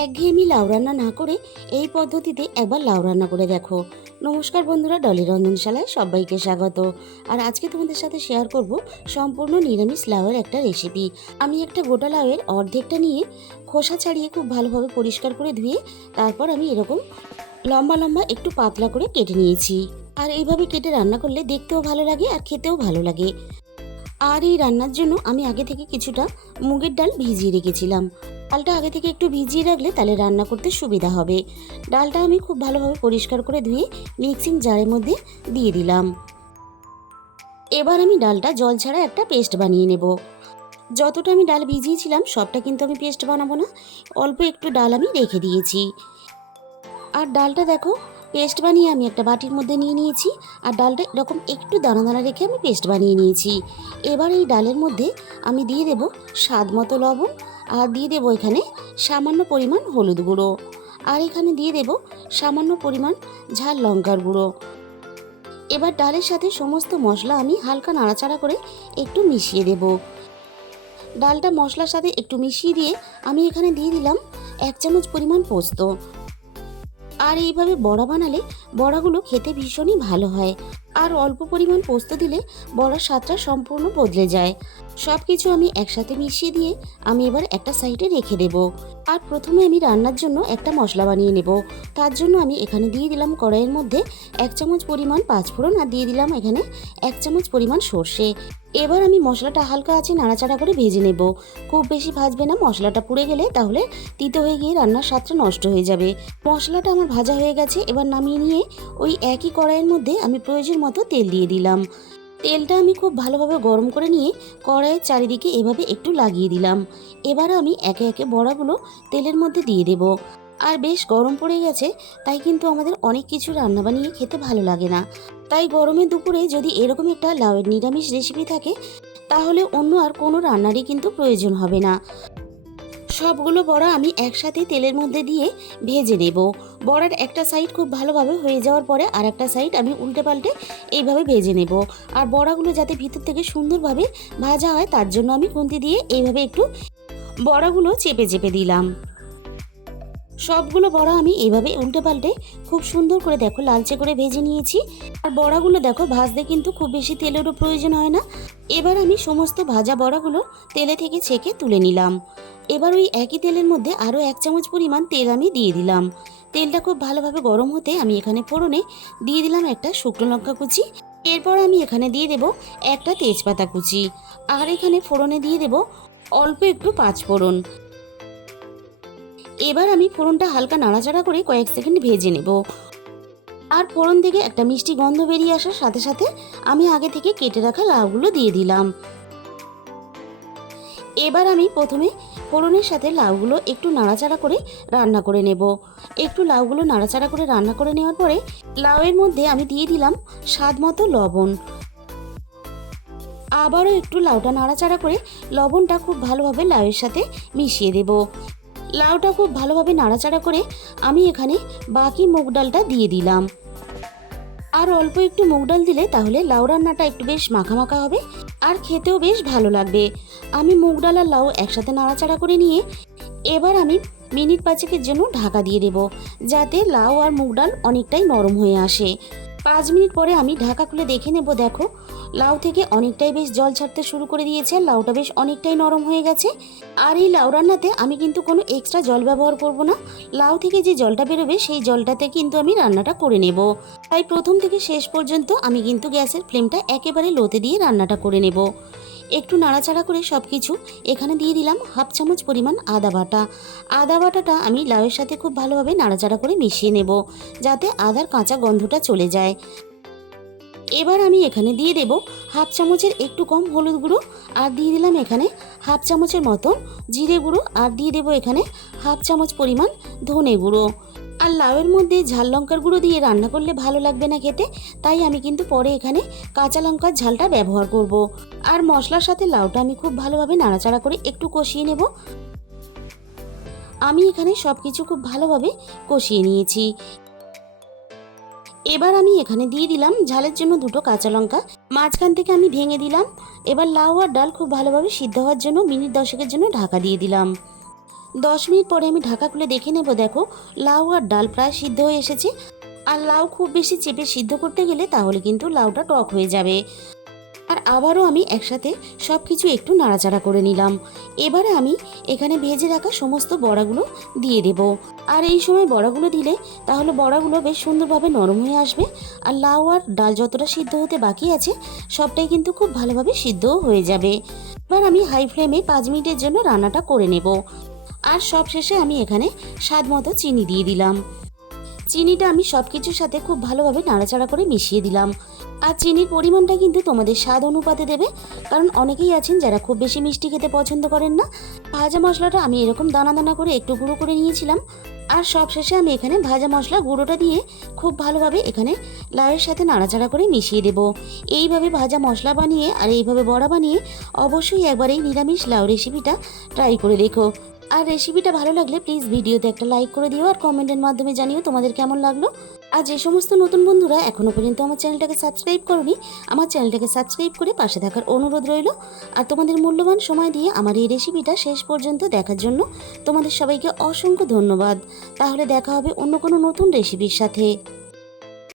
একঘেয়েমি লাউ রান্না না করে এই পদ্ধতিতে একবার লাউ রান্না করে দেখো। নমস্কার বন্ধুরা, ডলি রন্ধনশালায় সবাইকে স্বাগত। আর আজকে তোমাদের সাথে শেয়ার করব সম্পূর্ণ নিরামিষ লাউয়ের একটা রেসিপি। আমি একটা গোটা লাউয়ের অর্ধেকটা নিয়ে খোসা ছাড়িয়ে খুব ভালোভাবে পরিষ্কার করে ধুয়ে তারপর আমি এরকম লম্বা লম্বা একটু পাতলা করে কেটে নিয়েছি। আর এইভাবে কেটে রান্না করলে দেখতেও ভালো লাগে আর খেতেও ভালো লাগে। আর এই রান্নার জন্য আমি আগে থেকে কিছুটা মুগের ডাল ভিজিয়ে রেখেছিলাম। ডালটা আগে থেকে একটু ভিজিয়ে রাখলে তাহলে রান্না করতে সুবিধা হবে। ডালটা আমি খুব ভালোভাবে পরিষ্কার করে ধুয়ে মিক্সিং জারের মধ্যে দিয়ে দিলাম। এবার আমি ডালটা জল ছাড়া একটা পেস্ট বানিয়ে নেব। যতটা আমি ডাল ভিজিয়েছিলাম সবটা কিন্তু আমি পেস্ট বানাবো না, অল্প একটু ডাল আমি রেখে দিয়েছি। আর ডালটা দেখো পেস্ট বানিয়ে আমি একটা বাটির মধ্যে নিয়ে নিয়েছি। আর ডালটা এরকম একটু দানা দানা রেখে আমি পেস্ট বানিয়ে নিয়েছি। এবার এই ডালের মধ্যে আমি দিয়ে দেব স্বাদ মতো লবণ, আর দিয়ে দেব এখানে সামান্য পরিমাণ হলুদ গুঁড়ো, আর এখানে দিয়ে দেব সামান্য পরিমাণ ঝাল লঙ্কার গুঁড়ো। এবার ডালের সাথে সমস্ত মশলা আমি হালকা নাড়াচাড়া করে একটু মিশিয়ে দেব। ডালটা মশলার সাথে একটু মিশিয়ে দিয়ে আমি এখানে দিয়ে দিলাম 1 চামচ পরিমাণ পোস্ত। আর এইভাবে বড়া বানালে বড়াগুলো খেতে ভীষণই ভালো হয়। আর অল্প পরিমাণ পোস্ত দিলে বড়ার স্বাদটা সম্পূর্ণ বদলে যায়। সব কিছু আমি একসাথে মিশিয়ে দিয়ে আমি এবার একটা সাইডে রেখে দেব। আর প্রথমে আমি রান্নার জন্য একটা মশলা বানিয়ে নেব। তার জন্য আমি এখানে দিয়ে দিলাম কড়াইয়ের মধ্যে 1 চামচ পরিমাণ পাঁচফোড়ন, আর দিয়ে দিলাম এখানে 1 চামচ পরিমাণ সর্ষে। এবার আমি মশলাটা হালকা আঁচে নাড়াচাড়া করে ভেজে নেব। খুব বেশি ভাজবে না, মশলাটা পুড়ে গেলে তাহলে তিতো হয়ে গিয়ে রান্নার স্বাদটা নষ্ট হয়ে যাবে। মশলাটা আমার ভাজা হয়ে গেছে। এবার নামিয়ে নিয়ে ওই একই কড়াইয়ের মধ্যে আমি প্রয়োজন মতো তেল দিয়ে দিলাম। তেলটা আমি খুব ভালোভাবে গরম করে নিয়ে কড়াইয়ের চারিদিকে এভাবে একটু লাগিয়ে দিলাম। এবার আমি একে একে বড়াগুলো তেলের মধ্যে দিয়ে দেব। আর বেশ গরম পড়ে গেছে, তাই কিন্তু আমাদের অনেক কিছু রান্না বানিয়ে খেতে ভালো লাগে না। তাই গরমের দুপুরে যদি এরকম একটা লাউয়ের নিরামিষ রেসিপি থাকে তাহলে অন্য আর কোনো রান্নারই কিন্তু প্রয়োজন হবে না। সবগুলো বড়া আমি একসাথে তেলের মধ্যে দিয়ে ভেজে নেব। বড়ার একটা সাইড খুব ভালোভাবে হয়ে যাওয়ার পরে আর একটা সাইড আমি উল্টে পাল্টে এইভাবে ভেজে নেব। আর বড়াগুলো যাতে ভিতর থেকে সুন্দরভাবে ভাজা হয় তার জন্য আমি খুন্তি দিয়ে এইভাবে একটু বড়াগুলো চেপে চেপে দিলাম। সবগুলো বড়া আমি এইভাবে উল্টে পাল্টে খুব সুন্দর করে দেখো লালচে করে ভেজে নিয়েছি। আর বড়াগুলো দেখো ভাজতে কিন্তু খুব বেশি তেলেরও প্রয়োজন হয় না। এবার আমি সমস্ত ভাজা বড়াগুলো তেলে থেকে ছেঁকে তুলে নিলাম। এবার ওই একই তেলের মধ্যে আরও 1 চামচ পরিমাণ তেল আমি দিয়ে দিলাম। তেলটা খুব ভালোভাবে গরম হতে আমি এখানে ফোড়নে দিয়ে দিলাম একটা শুকনো লঙ্কা কুচি। এরপর আমি এখানে দিয়ে দেব একটা তেজপাতা কুচি। আর এখানে ফোড়নে দিয়ে দেব অল্প একটু পাঁচফোড়ন। এবার আমি ফোড়নটা হালকা নাড়াচাড়া করে কয়েক সেকেন্ড ভেজে নেব। আর ফোড়ন থেকে একটা মিষ্টি গন্ধ বেরিয়ে আসার সাথে সাথে আমি আগে থেকে কেটে রাখা লাউগুলো দিয়ে দিলাম। এবার আমি প্রথমে ফোড়নের সাথে লাউগুলো একটু নাড়াচাড়া করে রান্না করে নেব। একটু লাউগুলো নাড়াচাড়া করে রান্না করে নেওয়ার পরে লাউয়ের মধ্যে আমি দিয়ে দিলাম স্বাদ মতো লবণ। আবারও একটু লাউটা নাড়াচাড়া করে লবণটা খুব ভালোভাবে লাউয়ের সাথে মিশিয়ে দেব। লাউটা খুব ভালোভাবে নাড়াচাড়া করে আমি এখানে বাকি মুগ ডালটা দিয়ে দিলাম। আর অল্প একটু মুগ ডাল দিলে তাহলে লাউ রান্নাটা একটু বেশ মাখা মাখা হবে আর খেতেও বেশ ভালো লাগবে। আমি মুগ ডাল আর লাউ একসাথে নাড়াচাড়া করে নিয়ে এবার আমি মিনিট 5 জন্য ঢাকা দিয়ে দেব, যাতে লাউ আর মুগ ডাল অনেকটাই নরম হয়ে আসে। 5 মিনিট পরে আমি ঢাকা খুলে দেখে নেব। দেখো লাউ থেকে অনেকটাই বেশ জল ছাড়তে শুরু করে দিয়েছে, লাউটা বেশ অনেকটাই নরম হয়ে গেছে। আর এই লাউ রান্নাতে আমি কিন্তু কোনো এক্সট্রা জল ব্যবহার করব না। লাউ থেকে যে জলটা বেরোবে সেই জলটাতে কিন্তু আমি রান্নাটা করে নেব। তাই প্রথম থেকে শেষ পর্যন্ত আমি কিন্তু গ্যাসের ফ্লেমটা একেবারে লোতে দিয়ে রান্নাটা করে নেব। একটু নাড়াচাড়া করে সব কিছু এখানে দিয়ে দিলাম 1/2 চামচ পরিমাণ আদা বাটা। আদা বাটাটা আমি লাউয়ের সাথে খুব ভালোভাবে নাড়াচাড়া করে মিশিয়ে নেব, যাতে আদার কাঁচা গন্ধটা চলে যায়। এবার আমি এখানে দিয়ে দেব 1/2 চামচের একটু কম হলুদ গুঁড়ো, আর দিয়ে দিলাম এখানে 1/2 চামচের মতন জিরে গুঁড়ো, আর দিয়ে দেবো এখানে 1/2 চামচ পরিমাণ ধনে গুঁড়ো। আর লাউয়ের মধ্যে ঝাল লঙ্কার গুঁড়ো দিয়ে রান্না করলে ভালো লাগবে না খেতে, তাই আমি কিন্তু পরে এখানে কাঁচা লঙ্কার ঝালটা ব্যবহার করব। আর মশলার সাথে লাউটা আমি খুব ভালোভাবে নাড়াচাড়া করে একটু কষিয়ে নেব। আমি এখানে সব কিছু খুব ভালোভাবে কষিয়ে নিয়েছি। এবার আমি এখানে দিয়ে দিলাম ঝালের জন্য 2টো কাঁচা লঙ্কা, মাঝখান থেকে আমি ভেঙে দিলাম। এবার লাউ আর ডাল খুব ভালোভাবে সিদ্ধ হওয়ার জন্য মিনিট 10 জন্য ঢাকা দিয়ে দিলাম। 10 মিনিট পরে আমি ঢাকা খুলে দেখে নেব। দেখো লাউ আর ডাল প্রায় সিদ্ধ হয়ে এসেছে। আর লাউ খুব বেশি চেপে সিদ্ধ করতে গেলে তাহলে কিন্তু লাউটা টক হয়ে যাবে। আর আবারও আমি একসাথে সব কিছু একটু নাড়াচাড়া করে নিলাম। এবারে আমি এখানে ভেজে রাখা সমস্ত বড়াগুলো দিয়ে দেব। আর এই সময় বড়াগুলো দিলে তাহলে বড়াগুলো বেশ সুন্দরভাবে নরম হয়ে আসবে। আর লাউ আর ডাল যতটা সিদ্ধ হতে বাকি আছে সবটাই কিন্তু খুব ভালোভাবে সিদ্ধও হয়ে যাবে। এবার আমি হাই ফ্লেমে 5 মিনিটের জন্য রান্নাটা করে নেব। আর সব শেষে আমি এখানে স্বাদ মতো চিনি দিয়ে দিলাম। চিনিটা আমি সব কিছুর সাথে খুব ভালোভাবে নাড়াচাড়া করে মিশিয়ে দিলাম। আর চিনির পরিমাণটা কিন্তু তোমাদের স্বাদ অনুপাতে দেবে, কারণ অনেকেই আছেন যারা খুব বেশি মিষ্টি খেতে পছন্দ করেন না। ভাজা মশলাটা আমি এরকম দানা দানা করে একটু গুঁড়ো করে নিয়েছিলাম। আর সব শেষে আমি এখানে ভাজা মশলা গুঁড়োটা দিয়ে খুব ভালোভাবে এখানে লাউয়ের সাথে নাড়াচাড়া করে মিশিয়ে দেব। এইভাবে ভাজা মশলা বানিয়ে আর এইভাবে বড়া বানিয়ে অবশ্যই একবার এই নিরামিষ লাউ রেসিপিটা ট্রাই করে দেখো। আর রেসিপিটা ভালো লাগলে প্লিজ ভিডিওতে একটা লাইক করে দিও আর কমেন্টের মাধ্যমে জানিও তোমাদের কেমন লাগলো। আর যে সমস্ত নতুন বন্ধুরা এখনও পর্যন্ত আমার চ্যানেলটাকে সাবস্ক্রাইব করোনি, আমার চ্যানেলটাকে সাবস্ক্রাইব করে পাশে থাকার অনুরোধ রইল। আর তোমাদের মূল্যবান সময় দিয়ে আমার এই রেসিপিটা শেষ পর্যন্ত দেখার জন্য তোমাদের সবাইকে অসংখ্য ধন্যবাদ। তাহলে দেখা হবে অন্য কোনো নতুন রেসিপির সাথে।